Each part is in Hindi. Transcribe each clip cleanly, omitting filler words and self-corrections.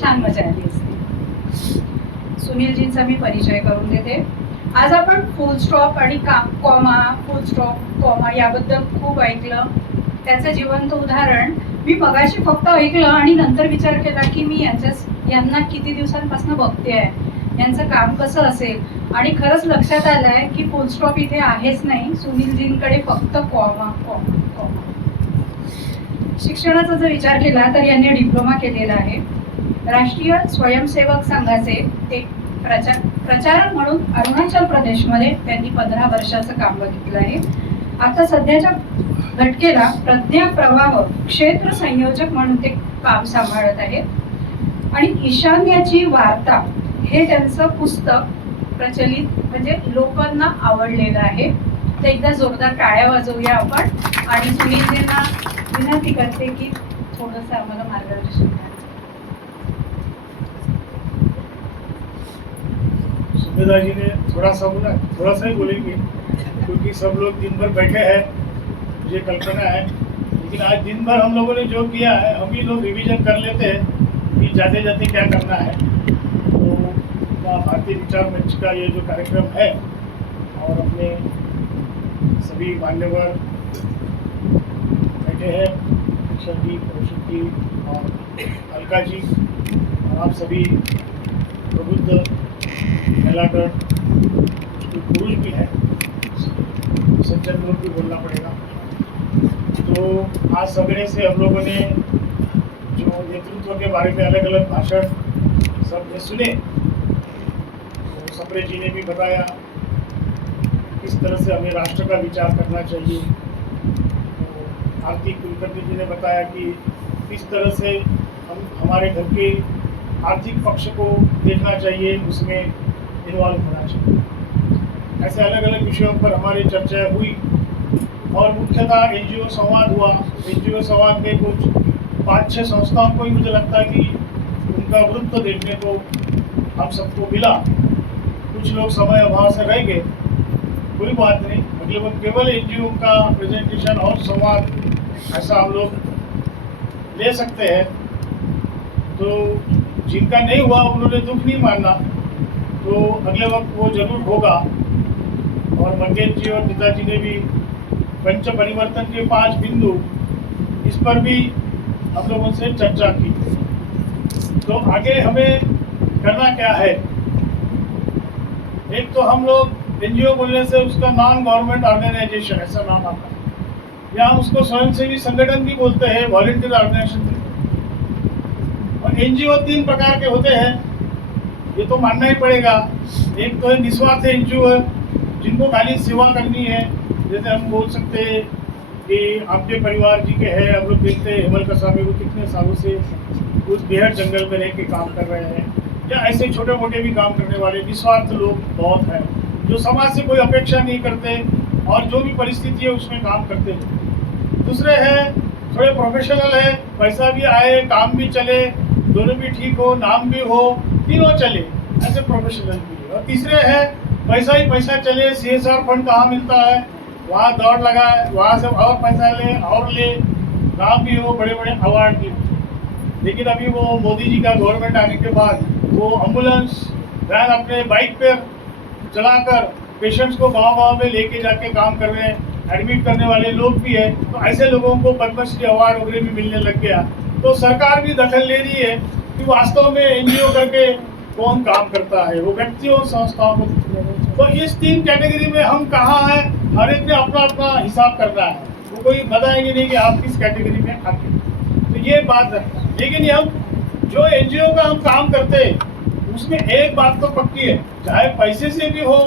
छान मजा आली असती. सुनीलजींचा मी परिचय करून देते. आज आपण फुल स्टॉप आणि कॉमा, फुल स्टॉप कॉमा याबद्दल खूप ऐकलं. त्याचं जिवंत उदाहरण मी मगाशी फक्त ऐकलं आणि नंतर विचार केला की मी यांना किती दिवसांपासून बघते आहे, यांचं काम कसं असेल, आणि खरंच लक्षात आलं आहे की फुल स्टॉप इथे आहेच नाही, सुनीलजींकडे फक्त कॉमा कॉमा कॉमा. शिक्षणाचा जर विचार केला तर यांनी डिप्लोमा केलेला आहे. राष्ट्रीय स्वयंसेवक संघाचे एक प्रचारक म्हणून अरुणाचल प्रदेशमध्ये त्यांनी 15 वर्षाचं काम बघितलं आहे. आता सध्याच्या घटकेला प्रज्ञा प्रवाह क्षेत्र संयोजक म्हणून ते काम सांभाळत आहेत. आणि ईशान्याची वार्ता हे त्यांचं पुस्तक प्रचलित म्हणजे लोकांना आवडलेलं आहे. तर एकदा जोरदार टाळ्या वाजवूया आपण. आणि सुनीलजींना विनंती करते की थोडंसं आम्हाला मार्गदर्शन करा. सुबेदार जी ने थोड़ा सा ही बोलेंगे, क्योंकि सब लोग दिन भर बैठे हैं, मुझे कल्पना है. लेकिन आज दिन भर हम लोगों ने जो किया है, हम ही लोग रिवीजन कर लेते हैं कि जाते जाते क्या करना है. तो भारतीय विचार मंच का ये जो कार्यक्रम है, और अपने सभी मान्यवर बैठे हैं, अक्षर जी, कौशिक जी और अलका जी, और आप सभी प्रबुद्ध महिलागण, पुरुष भी है, सज्जन लोग भी बोलना पड़ेगा. तो आज सवेरे से हम लोगों ने जो नेतृत्व के बारे में अलग अलग भाषण सबने सुने. तो सप्रे जी ने भी बताया किस तरह से हमें राष्ट्र का विचार करना चाहिए. तो आरती कुलकर्णी जी ने बताया कि किस तरह से हम हमारे घर के आर्थिक पक्ष को देखना चाहिए, उसमें इन्वॉल्व होना चाहिए. ऐसे अलग अलग विषयों पर हमारी चर्चा हुई. और मुख्यतः एनजीओ संवाद हुआ. एनजीओ संवाद में कुछ 5-6 संस्थाओं को ही मुझे लगता है कि उनका वृत्त देखने को हम सबको मिला. कुछ लोग समय अभाव से रह गए, कोई बात नहीं. मतलब केवल एनजीओ का प्रेजेंटेशन और संवाद ऐसा हम लोग ले सकते हैं. तो जिनका नहीं हुआ उन्होंने दुख नहीं मानना, तो अगले वक्त वो जरूर होगा. और मंगेश जी और नेताजी ने भी पंच परिवर्तन के 5 बिंदु, इस पर भी हम लोगों से चर्चा की. तो आगे हमें करना क्या है. एक तो हम लोग एनजीओ बोलने से उसका नॉन गवर्नमेंट ऑर्गेनाइजेशन ऐसा नाम आता है, या उसको स्वयंसेवी संगठन भी बोलते हैं, वॉलंटियर ऑर्गेनाइजेशन. और एनजीओ 3 प्रकार के होते हैं, ये तो मानना ही पड़ेगा. एक तो है निस्वार्थ एनजीओ, जिनको खाली सेवा करनी है. जैसे हम बोल सकते हैं कि आपके परिवार जी के हैं, हम लोग देखते हैं हेमल कसा में वो कितने सालों से उस बेहद जंगल में रह के काम कर रहे हैं. या ऐसे छोटे मोटे भी काम करने वाले निस्वार्थ लोग बहुत हैं, जो समाज से कोई अपेक्षा नहीं करते और जो भी परिस्थिति है उसमें काम करते हैं. दूसरे हैं थोड़े प्रोफेशनल है, पैसा भी आए, काम भी चले, दोनों भी ठीक हो, नाम भी हो, तीनों चले, ऐसे प्रोफेशनल भी है. और तीसरे हैं पैसा ही पैसा चले, CSR फंड कहाँ मिलता है वहाँ दौड़ लगाए, वहाँ से और पैसा ले और ले, नाम भी हो, बड़े बड़े अवार्ड भी. लेकिन अभी वो मोदी जी का गवर्नमेंट आने के बाद वो एम्बुलेंस वैन अपने बाइक पे चलाकर पेशेंट्स को गांव-गांव में लेके जाके काम कर रहे हैं. एडमिट करने वाले लोग भी है. तो ऐसे लोगों को पद्मश्री अवार्ड वगैरह भी मिलने लग गया. तो सरकार भी दखल ले रही है कि वास्तव में एनजीओ करके कौन काम करता है, वो व्यक्तियों संस्थाओं को. तो इस 3 कैटेगरी में हम कहाँ हैं, हर एक ने अपना अपना हिसाब करना है. वो कोई बताएंगे नहीं कि आप किस कैटेगरी में आते. तो ये बात है. लेकिन हम जो एनजीओ का हम काम करते हैं उसमें एक बात तो पक्की है, चाहे पैसे से भी हो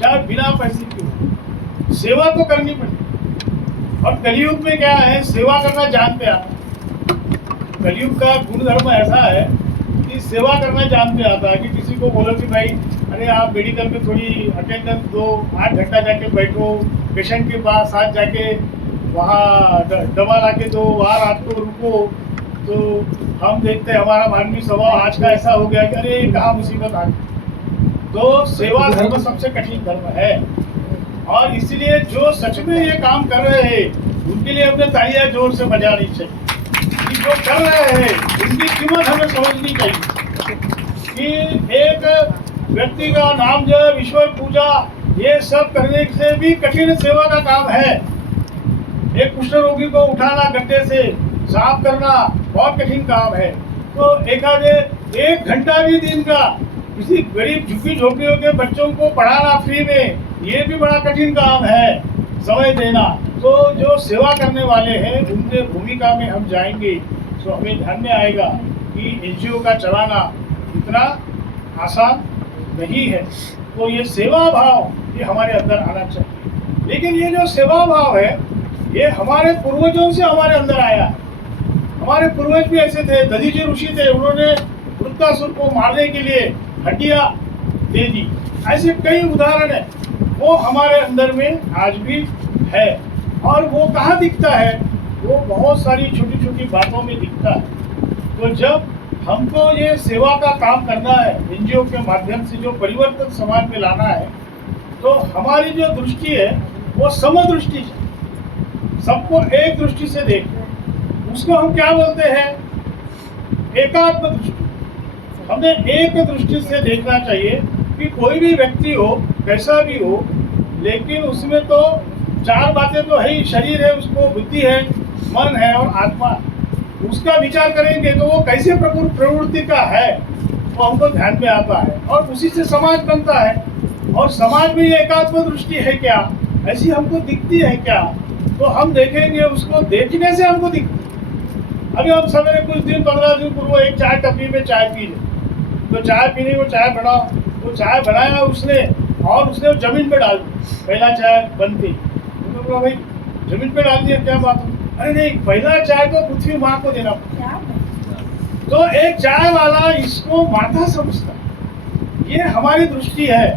चाहे बिना पैसे की हो, सेवा तो करनी पड़ेगी. और कलयुग में क्या है, सेवा करना जान पे आता है. कलयुग का गुणधर्म ऐसा है कि सेवा करना जान पे आता है. कि किसी को बोलो कि भाई अरे आप मेडिकल में थोड़ी अटेंडेंस दो, 8 घंटा जाके बैठो पेशेंट के पास, साथ जाके वहाँ दवा ला के दो, वहाँ रात को रुको. तो हम देखते हैं हमारा मानवीय स्वभाव आज का ऐसा हो गया कि अरे कहाँ मुसीबत आ गई. तो सेवा धर्म सबसे कठिन धर्म है. और इसलिए जो सच में ये काम कर रहे हैं उनके लिए अपने तालियां जोर से बजानी चाहिए. ये जो कर रहे हैं इनकी कीमत हमें समझनी चाहिए कि एक व्यक्ति का नाम जप, ईश्वर पूजा, ये सब करने से भी कठिन सेवा का काम है। एक कुष्ठ रोगी को उठाना, गड्ढे से साफ करना बहुत कठिन काम है। तो एक घंटा भी दिन का किसी गरीब झुग्गी झोपड़ियों के बच्चों को पढ़ाना फ्री में, ये भी बड़ा कठिन काम है, समय देना। तो जो सेवा करने वाले हैं उनके भूमिका में हम जाएंगे तो हमें ध्यान में आएगा कि एनजीओ का चलाना इतना आसान नहीं है। तो ये सेवा भाव ये हमारे अंदर आना चाहिए। लेकिन ये जो सेवा भाव है ये हमारे पूर्वजों से हमारे अंदर आया है। हमारे पूर्वज भी ऐसे थे, दधीचि ऋषि थे, उन्होंने वृत्तासुर को मारने के लिए हड्डियां दे दी। ऐसे कई उदाहरण है, वो हमारे अंदर में आज भी है। और वो कहाँ दिखता है? वो बहुत सारी छोटी छोटी बातों में दिखता है। तो जब हमको ये सेवा का काम करना है, एनजीओ के माध्यम से जो परिवर्तन समाज में लाना है, तो हमारी जो दृष्टि है वो समदृष्टि है, सबको एक दृष्टि से देखें। उसको हम क्या बोलते हैं? एकात्म दृष्टि। हमें एक दृष्टि से देखना चाहिए कि कोई भी व्यक्ति हो, कैसा भी हो, लेकिन उसमें तो चार बातें तो है ही। शरीर है, उसको बुद्धि है, मन है और आत्मा है। उसका विचार करेंगे तो वो कैसे प्रवृत्ति का है वो हमको ध्यान में आता है, और उसी से समाज बनता है। और समाज में ये एकात्म दृष्टि है क्या, ऐसी हमको दिखती है क्या? तो हम देखेंगे, उसको देखने से हमको दिखती। अभी हम सवेरे कुछ दिन 15 दिन पूर्व एक चाय टपरी में चाय पी ले, तो चाय पीने को चाय बनाओ, वो चाय बनाया उसने और उसने जमीन पे डाल दी। पहला चाय बनती, तो बोला भाई जमीन पे डाल दिया, क्या बात? अरे नहीं, पहला चाय तो पृथ्वी माँ को देना पड़ता। तो एक चाय वाला इसको माता समझता, ये हमारी दृष्टि है।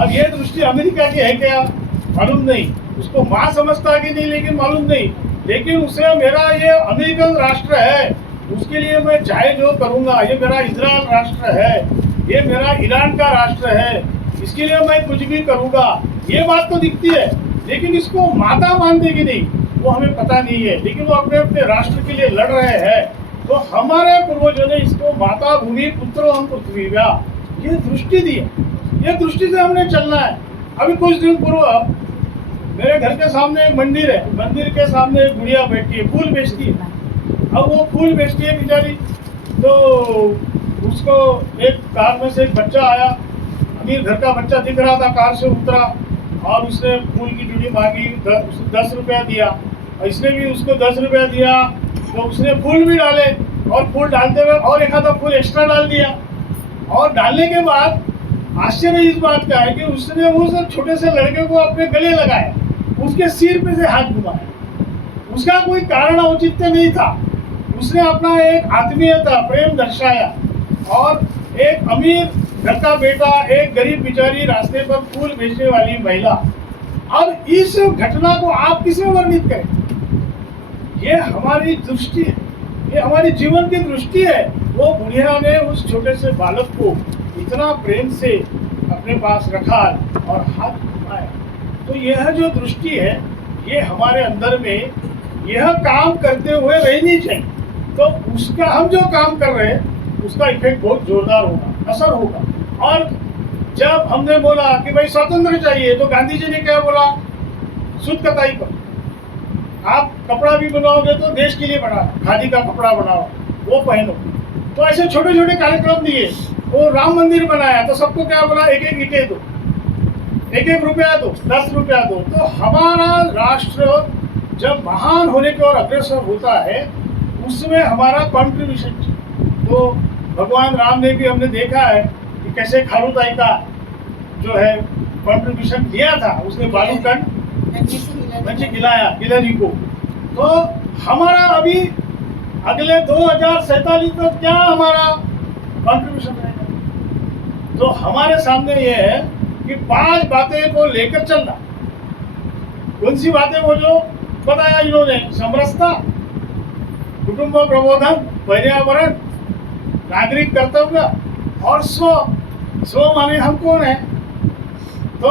अब ये दृष्टि अमेरिका की है क्या मालूम नहीं, उसको माँ समझता कि नहीं लेकिन मालूम नहीं। लेकिन उसे मेरा ये अमेरिकन राष्ट्र है, उसके लिए मैं चाहे जो करूँगा। ये मेरा इजराइल राष्ट्र है, ये मेरा ईरान का राष्ट्र है, इसके लिए मैं कुछ भी करूँगा। ये बात तो दिखती है, लेकिन इसको माता मानते कि नहीं वो हमें पता नहीं है। लेकिन वो अपने अपने राष्ट्र के लिए लड़ रहे हैं। तो हमारे पूर्वजों ने इसको माता भूमि पुत्रो हम पृथ्वी, ये दृष्टि दी है। ये दृष्टि से हमने चलना है। अभी कुछ दिन पूर्व मेरे घर के सामने एक मंदिर है, मंदिर के सामने एक गुड़िया बैठी है, फूल बेचती है। अब वो फूल बेचती है बेचारी, तो उसको एक कार में से एक बच्चा आया, अमीर घर का बच्चा दिख रहा था, कार से उतरा और उसने फूल की जुड़ी मांगी, 10 रुपया दिया। और इसने भी उसको 10 रुपया दिया, तो उसने फूल भी डाले और फूल डालते हुए और एक आधा फूल एक्स्ट्रा डाल दिया। और डालने के बाद आश्चर्य इस बात का है कि उसने उस छोटे से लड़के को अपने गले लगाया, उसके सिर पे से हाथ घुमाया। उसका कोई कारण औचित्य नहीं था, उसने अपना एक आत्मीयता प्रेम दर्शाया। और एक अमीर घर का बेटा, एक गरीब बेचारी रास्ते पर फूल बेचने वाली महिला। अब इस घटना को आप किसमें वर्णित करें? ये हमारी दृष्टि है, ये हमारी जीवन की दृष्टि है। वो बुढ़िया ने उस छोटे से बालक को इतना प्रेम से अपने पास रखा और हाथ घुमाया। तो यह जो दृष्टि है ये हमारे अंदर में यह काम करते हुए रहनी चाहिए। तो उसका हम जो काम कर रहे हैं उसका इफेक्ट बहुत जोरदार होगा, असर होगा। और जब हमने बोला कि भाई स्वतंत्र चाहिए, तो गांधी जी ने क्या बोला? शुद्ध कताई करो, आप कपड़ा भी बनाओगे तो देश के लिए बनाओ, खादी का कपड़ा बनाओ, वो पहनो। तो ऐसे छोटे छोटे कार्यक्रम दिए। वो राम मंदिर बनाया तो सबको क्या बोला? एक एक ईंटें दो, एक एक रुपया दो, 10 रुपया दो। तो हमारा राष्ट्र जब महान होने की ओर अग्रसर होता है उसमें हमारा कॉन्ट्रीब्यूशन। तो भगवान राम ने भी हमने देखा है कि कैसे खालूताई का जो है कॉन्ट्रीब्यूशन दिया था, उसने बालूकंड गिलाया गिलहरी को। तो हमारा अभी अगले 2047 तक क्या हमारा कॉन्ट्रीब्यूशन रहेगा? तो हमारे सामने ये है कि 5 बातें को लेकर चलना। कौन सी बातें? वो जो बताया इन्होंने, समरसता, कुटुंब प्रबोधन, पर्यावरण, नागरिक कर्तव्य और स्व माने हम कौन है। तो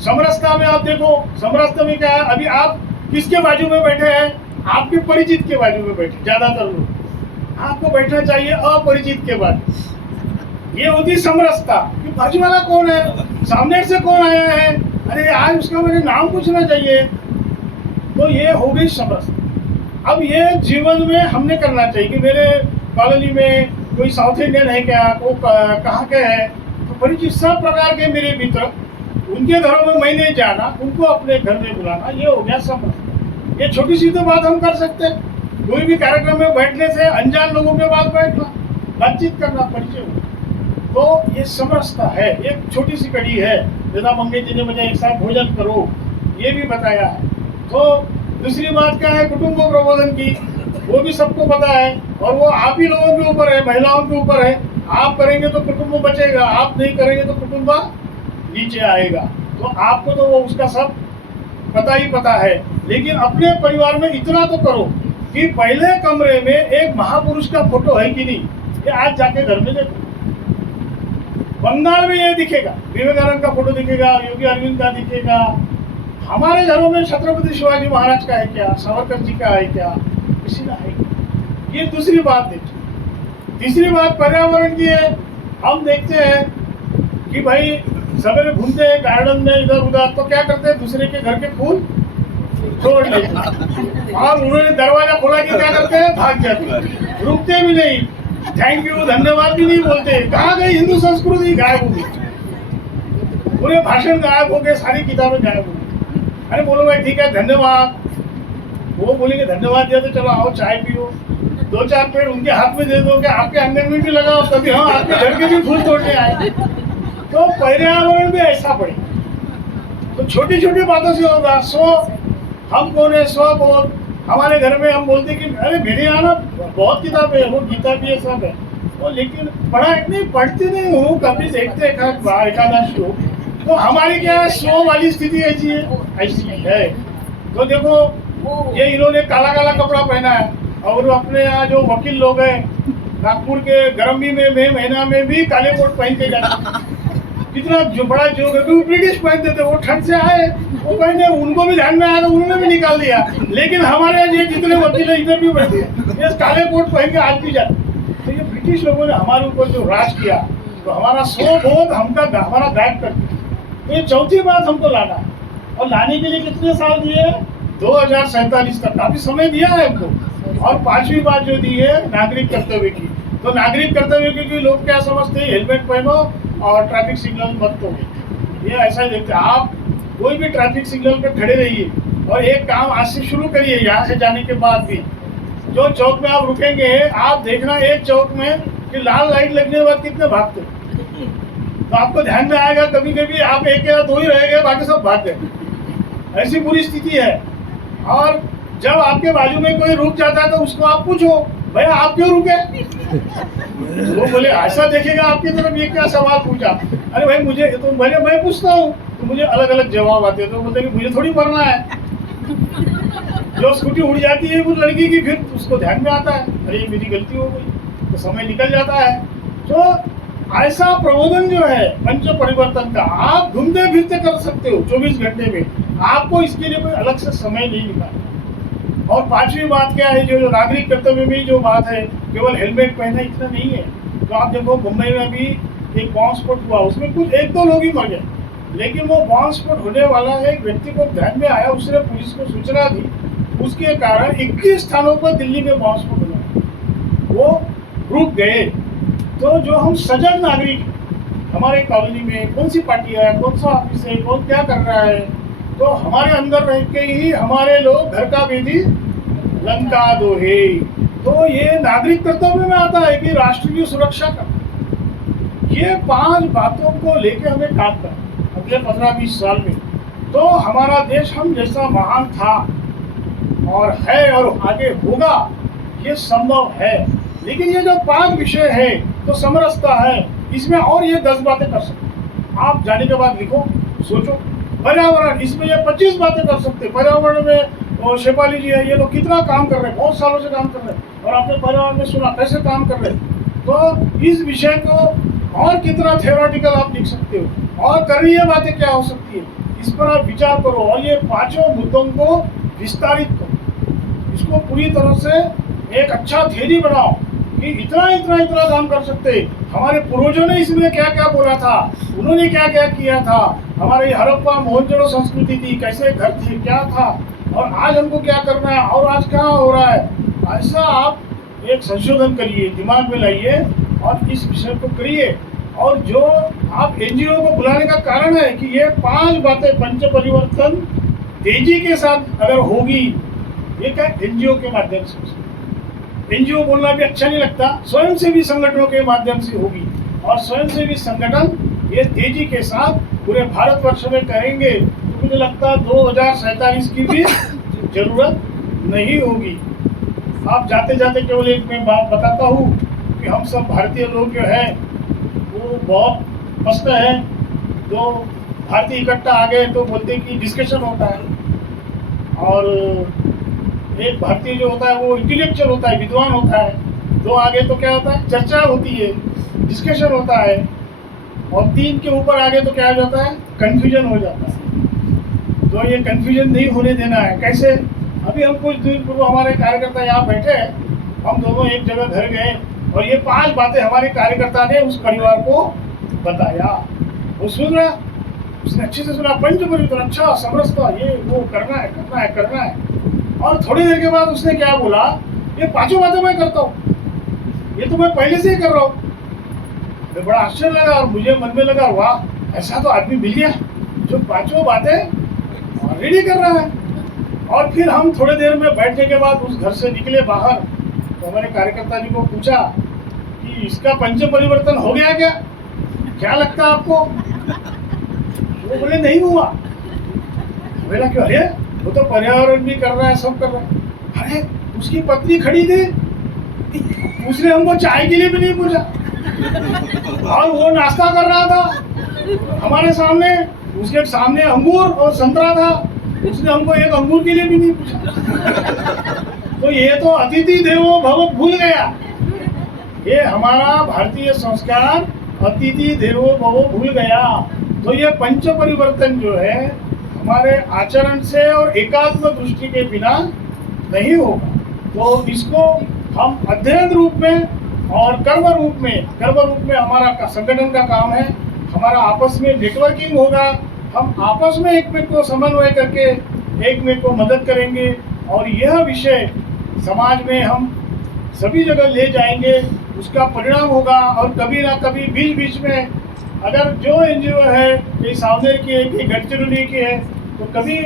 समरसता में आप देखो, समरसता में क्या है? अभी आप किसके बाजू में बैठे हैं? आपके परिचित के बाजू में बैठे, ज्यादातर लोग। आपको बैठना चाहिए अपरिचित के बाजू। ये होती समरसता कि बाजू वाला कौन है, सामने से कौन आया है, अरे आज उसका मुझे नाम पूछना चाहिए। तो ये हो गई समरसता। अब ये जीवन में हमने करना चाहिए कि मेरे कॉलोनी में कोई साउथ इंडियन है क्या, वो कहाँ के है, तो परिचित सब प्रकार के मेरे मित्र, उनके घरों में मैं नहीं जाना, उनको अपने घर में बुलाना, ये हो गया समरसता। ये छोटी सी तो बात हम कर सकते हैं। कोई भी कार्यक्रम में बैठने से अनजान लोगों के पास बैठना, बातचीत करना, परिचय हो, तो ये समरसता है। एक छोटी सी कड़ी है। लता मंगेशकर जी ने मुझे एक साथ भोजन करो ये भी बताया है। तो दूसरी बात क्या है, कुटुंब प्रबोधन की, वो भी सबको पता है, और वो आप ही लोगों के ऊपर है, महिलाओं के ऊपर है। आप करेंगे तो कुटुंब बचेगा, आप नहीं करेंगे तो कुटुंब नीचे आएगा। तो आपको तो वो उसका सब पता ही पता है। लेकिन अपने परिवार में इतना तो करो कि पहले कमरे में एक महापुरुष का फोटो है कि नहीं, ये आज जाके घर में देखो। बंगाल में ये दिखेगा, विवेकानंद का फोटो दिखेगा, योगी अरविंद का दिखेगा। हमारे घरों में छत्रपति शिवाजी महाराज का है क्या, सावरकर जी का है क्या, किसी का है क्या? ये दूसरी बात देखिए। तीसरी बात पर्यावरण की है। हम देखते हैं कि भाई सवेरे घूमते हैं गार्डन में इधर उधर, तो क्या करते हैं, दूसरे के घर के फूल तोड़ लेते हैं, और उन्होंने दरवाजा खोला कि क्या करते हैं, भाग जाते हैं, रुकते भी नहीं, थैंक यू धन्यवाद भी नहीं बोलते। कहाँ गई हिंदू संस्कृति, गायब हो गई, पूरे भाषण गायब हो गए, सारी किताबें गायब हो गई। अरे बोलो भाई ठीक है धन्यवाद, वो बोलेंगे धन्यवाद दिया तो चलो आओ चाय पियो, 2-4 पेड़ उनके हाथ में दे दो कि आपके आंगन में भी लगाओ, तभी हाँ आपके घर के भी फूल तोड़ने आए। तो पर्यावरण भी ऐसा पड़े। तो छोटी छोटी बातों से होगा। सो हम कौन है, स्व बोध। हमारे घर में हम बोलते कि अरे मेरे यहाँ ना बहुत किताबें है, वो गीता भी है, सब है, वो लेकिन पढ़ा नहीं, पढ़ती नहीं हूँ, कभी देखते एकादा श्लोक। तो हमारी क्या स्व वाली स्थिति ऐसी है। तो देखो ये इन्होंने काला काला कपड़ा पहना है, और अपने यहाँ जो वकील लोग हैं नागपुर के गर्मी में मई महीना में भी काले कोट पहन के जाते। कितना जो बड़ा जोग है, वो ब्रिटिश पहनते थे, वो ठंड से आए, वो पहने, उनको भी ध्यान में आया तो उन्होंने भी निकाल दिया। लेकिन हमारे यहाँ ये जितने वकील है इधर भी बैठे ये काले कोट पहन के आज भी जाते। तो ये ब्रिटिश लोगों ने हमारे ऊपर जो राज किया, तो हमारा स्वबोध हमारा गायब कर दिया। तो ये चौथी बात हमको लाना है, और लाने के लिए कितने साल दिए, 2047 तक, काफी समय दिया है हमको। और पांचवी बात जो दी है नागरिक कर्तव्य की। तो नागरिक कर्तव्य क्योंकि लोग क्या समझते हैं, हेलमेट पहनो और ट्रैफिक सिग्नल मत तोड़ो, ये ऐसा ही देखते हैं। आप कोई भी ट्रैफिक सिग्नल पर खड़े रहिए, और एक काम आज से शुरू करिए, यहाँ से जाने के बाद भी जो चौक में आप रुकेंगे, आप देखना एक चौक में कि लाल लाइट लगने के बाद कितने भागते, तो आपको ध्यान में आएगा। कभी कभी आप एक या दो ही रहेंगे, बाकी सब भाग गए। ऐसी पूरी स्थिति है। और जब आपके बाजू में कोई रुक जाता है तो उसको आप पूछो, भैया आप क्यों रुके? वो बोले ऐसा देखेगा आपकी तरफ, ये क्या सवाल पूछा? अरे भाई मुझे तो मैं पूछता हूँ तो मुझे अलग अलग जवाब आते हैं। तो बोलते कि मुझे थोड़ी पढ़ना है। जो स्कूटी उड़ जाती है वो लड़की की, फिर उसको ध्यान में आता है अरे मेरी गलती हो गई, तो समय निकल जाता है। तो ऐसा प्रबोधन जो है पंच परिवर्तन का, आप घूमते फिरते कर सकते हो 24 घंटे में, आपको इसके लिए कोई अलग से समय नहीं निकालना। और पांचवी बात क्या है, जो नागरिक कर्तव्य में जो बात है, केवल हेलमेट पहनना इतना नहीं है। तो आप देखो मुंबई में भी एक बॉम्ब स्फोट हुआ, उसमें कुछ 1-2 लोग ही मर गए, लेकिन वो बॉम्ब स्फोट होने वाला है एक व्यक्ति को ध्यान में आया, उसने पुलिस को सूचना दी, उसके कारण 21 स्थानों पर दिल्ली में बॉम्ब स्फोट हुआ, वो रुक गए। तो जो हम सजग नागरिक, हमारे कॉलोनी में कौन सी पार्टी है, कौन सा ऑफिस है, कौन क्या कर रहा है, तो हमारे अंदर रह के ही हमारे लोग घर का विधि लंका दोहे। तो ये नागरिक कर्तव्य में आता है कि राष्ट्र की सुरक्षा का। ये 5 बातों को लेके हमें काम करना अगले 15-20 साल में, तो हमारा देश हम जैसा महान था और है और आगे होगा, ये संभव है। लेकिन ये जो 5 विषय है तो समरसता है, इसमें और ये 10 बातें कर सकते। आप जाने के बाद लिखो, सोचो। पर्यावरण, इसमें ये 25 बातें कर सकते। पर्यावरण में और शेफाली जी है, ये लोग कितना काम कर रहे हैं, बहुत सालों से काम कर रहे हैं, और आपने पर्यावरण में सुना कैसे काम कर रहे हैं। तो इस विषय को और कितना थियोरेटिकल आप लिख सकते हो, और करणीय बातें क्या हो सकती है, इस पर आप विचार करो, और ये 5 मुद्दों को विस्तारित करो। इसको पूरी तरह से एक अच्छा थियरी बनाओ कि इतना इतना इतना काम कर सकते। हमारे पूर्वजों ने इसमें क्या क्या बोला था, उन्होंने क्या क्या किया था, हमारे हड़प्पा मोहनजोदड़ो संस्कृति थी, कैसे घर थे, क्या था, और आज हमको क्या करना है, और आज कहाँ हो रहा है। ऐसा आप एक संशोधन करिए, दिमाग में लाइए और इस विषय को करिए। और जो आप एनजीओ को बुलाने का कारण है कि ये 5 बातें पंच परिवर्तन तेजी के साथ अगर होगी, ये क्या एनजीओ के माध्यम से, एनजीओ बोलना भी अच्छा नहीं लगता, स्वयंसेवी संगठनों के माध्यम से होगी। और स्वयंसेवी संगठन ये तेजी के साथ पूरे भारतवर्ष में करेंगे तो मुझे लगता है 2047 की भी जरूरत नहीं होगी। आप जाते जाते केवल एक मैं बात बताता हूँ कि हम सब भारतीय लोग जो है वो बहुत मस्त है। जो भारतीय इकट्ठा आ गए तो बोलते हैं कि डिस्कशन होता है, और एक भारतीय जो होता है वो इंटेलेक्चुअल होता है, विद्वान होता है। 2 आगे तो क्या होता है, चर्चा होती है, डिस्कशन होता है। और 3 के ऊपर आगे तो क्या हो जाता है, कंफ्यूजन हो जाता है। तो ये कंफ्यूजन नहीं होने देना है। कैसे, अभी हम कुछ दिन पूर्व हमारे कार्यकर्ता यहाँ बैठे, हम दोनों एक जगह घर गए और ये 5 बातें हमारे कार्यकर्ता ने उस परिवार को बताया। वो सुन रहा, उसने अच्छे से सुना, पंच परिवर्तन, अच्छा समझता, ये वो करना है करना है करना है। और थोड़ी देर के बाद उसने क्या बोला, ये 5 बातें मैं करता हूँ, ये तो मैं पहले से ही कर रहा हूँ। मुझे बड़ा आश्चर्य लगा और मुझे मन में लगा, वाह, ऐसा तो आदमी मिल गया जो 5 बातें ऑलरेडी कर रहा है। और फिर हम थोड़ी देर में बैठने के बाद उस घर से निकले बाहर, तो हमारे कार्यकर्ता जी को पूछा कि इसका पंच परिवर्तन हो गया क्या लगता है आपको? वो बोले नहीं हुआ। बोला क्यों? अरे वो तो पर्यावरण भी कर रहा है, सब कर रहा है। अरे उसकी पत्नी खड़ी थी, उसने हमको चाय के लिए भी नहीं पूछा, और वो नाश्ता कर रहा था हमारे सामने, उसके सामने अंगूर और संतरा था, उसने हमको एक अंगूर के लिए भी नहीं पूछा। तो ये तो अतिथि देवो भव भूल गया। ये हमारा भारतीय संस्कार अतिथि देवो भव भूल गया। तो ये पंच परिवर्तन जो है हमारे आचरण से और एकात्म दृष्टि के बिना नहीं होगा। तो इसको हम अध्ययन रूप में और कर्म रूप में हमारा संगठन का काम है। हमारा आपस में नेटवर्किंग होगा, हम आपस में एक में को समन्वय करके एक में को मदद करेंगे, और यह विषय समाज में हम सभी जगह ले जाएंगे, उसका परिणाम होगा। और कभी ना कभी बीच बीच में अगर जो एनजीओ है, कहीं सावनेर की है, कहीं गढ़चिरौली की है, तो कभी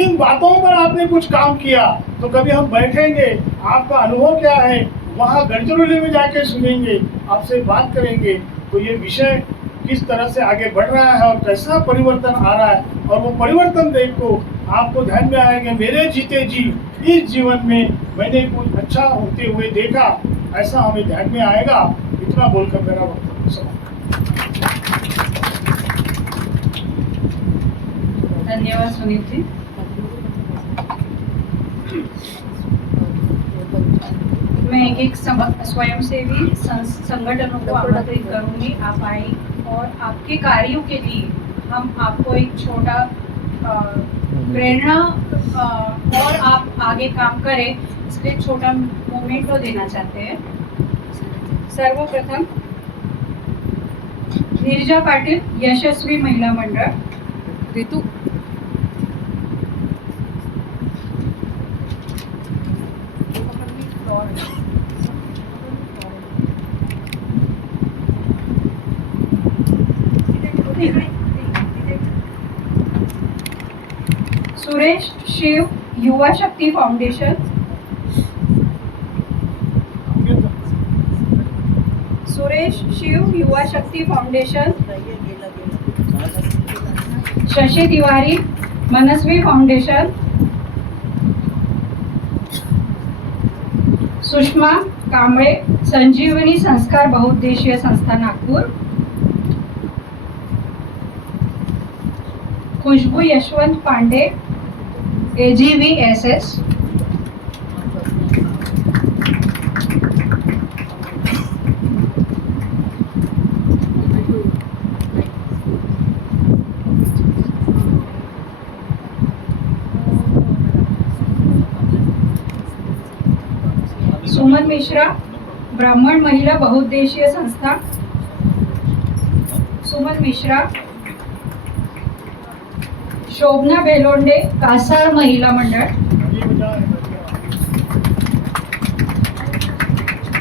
इन बातों पर आपने कुछ काम किया तो कभी हम बैठेंगे, आपका अनुभव क्या है, वहाँ गढ़चिरौली में जाके सुनेंगे, आपसे बात करेंगे। तो ये विषय किस तरह से आगे बढ़ रहा है और कैसा परिवर्तन आ रहा है, और वो परिवर्तन देखो आपको ध्यान में आएंगे, मेरे जीते जी इस जीवन में मैंने कुछ अच्छा होते हुए देखा, ऐसा हमें ध्यान में आएगा। इतना बोलकर मेरा वक्तव्य समाप्त। धन्यवाद सुनील जी। मैं एक स्वयंसेवी संगठनों को आमंत्रित करूंगी, आप आए, और आपके कार्यों के लिए हम आपको एक छोटा प्रेरणा और आप आगे काम करें, इसलिए छोटा मोमेंटो देना चाहते हैं। सर्वप्रथम नीरजा पाटिल, यशस्वी महिला मंडळ, ऋतु सुरेश शिव, युवा शक्ती फाउंडेशन, सुरेश शिव, युवा शक्ती फाउंडेशन, शशि तिवारी, मनस्वी फाउंडेशन, सुषमा कांबळे, संजीवनी संस्कार बहुउद्देशीय संस्था नागपूर, खुशबू यशवंत पांडे, AGVSS, सुमन मिश्रा, ब्राह्मण महिला बहुउद्देशीय संस्था. सुमन मिश्रा. शोभना बेलोंडे, कासार महिला मंडळ.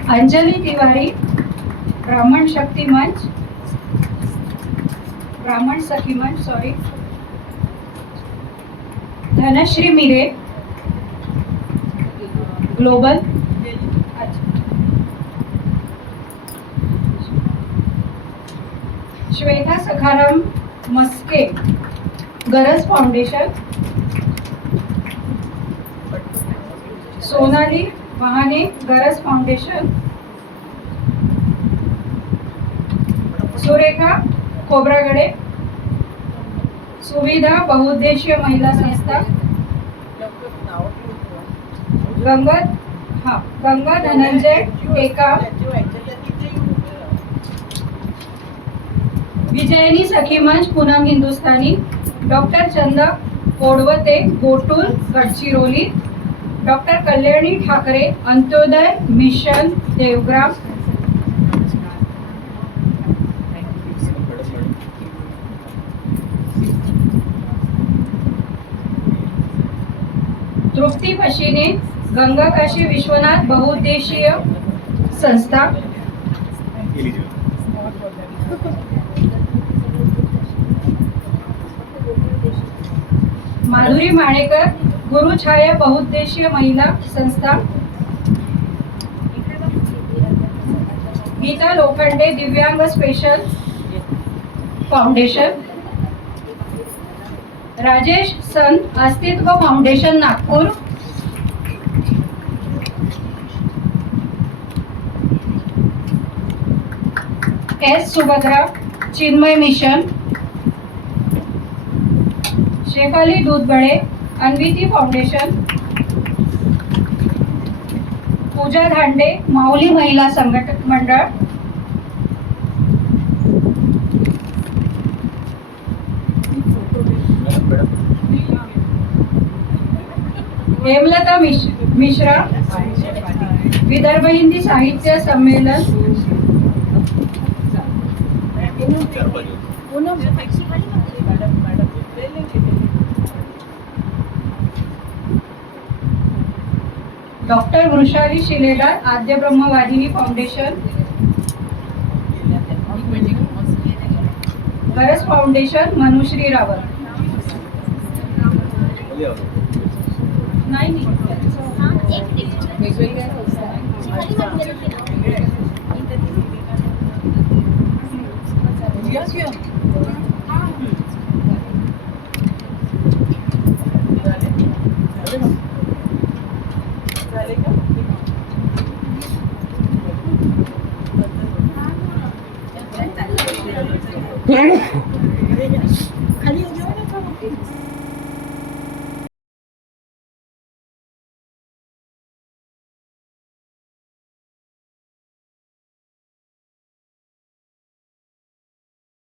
अंजली तिवारी, ब्राह्मण शक्ती मंच, ब्राह्मण सखी मंच, सॉरी. धनश्री मिरे, ग्लोबल. श्वेता सखाराम मस्के, गरज फाउंडेशन. सोनाली महाने, गरज फाउंडेशन. सुरेखा खोब्रागडे, सुविधा बहुउद्देशीय महिला संस्था. गंगा धनंजय टेका. विजयनी सखी मंच, Poonam Hindustani. Doctor Chanda Kodwate, Gotul, Gadchiroli. Doctor Kalyani Thackeray, Antyodaya mission, Devgram. Trupti Pashine, Ganga Kashi Vishwanath बहुउद्देशीय संस्था. माधुरी माणेकर, गुरु छाया बहुउद्देशीय महिला संस्था. गीता लोखंडे, दिव्यांग स्पेशल फाउंडेशन. राजेश संत, अस्तित्व फाउंडेशन, नागपूर. एस सुभद्रा, चिन्मय मिशन. शेफाली दूधबळे, अन्विती फाउंडेशन. पूजा धांडे, माऊली महिला संघटक मंडळ. हेमलता मिश्रा, विदर्भ हिंदी साहित्य संमेलन. डॉक्टर वृषाली शिलेदार, आद्य ब्रह्मवादिनी फाउंडेशन. गरज फाउंडेशन, मनुश्री रावत. नाही Yeah.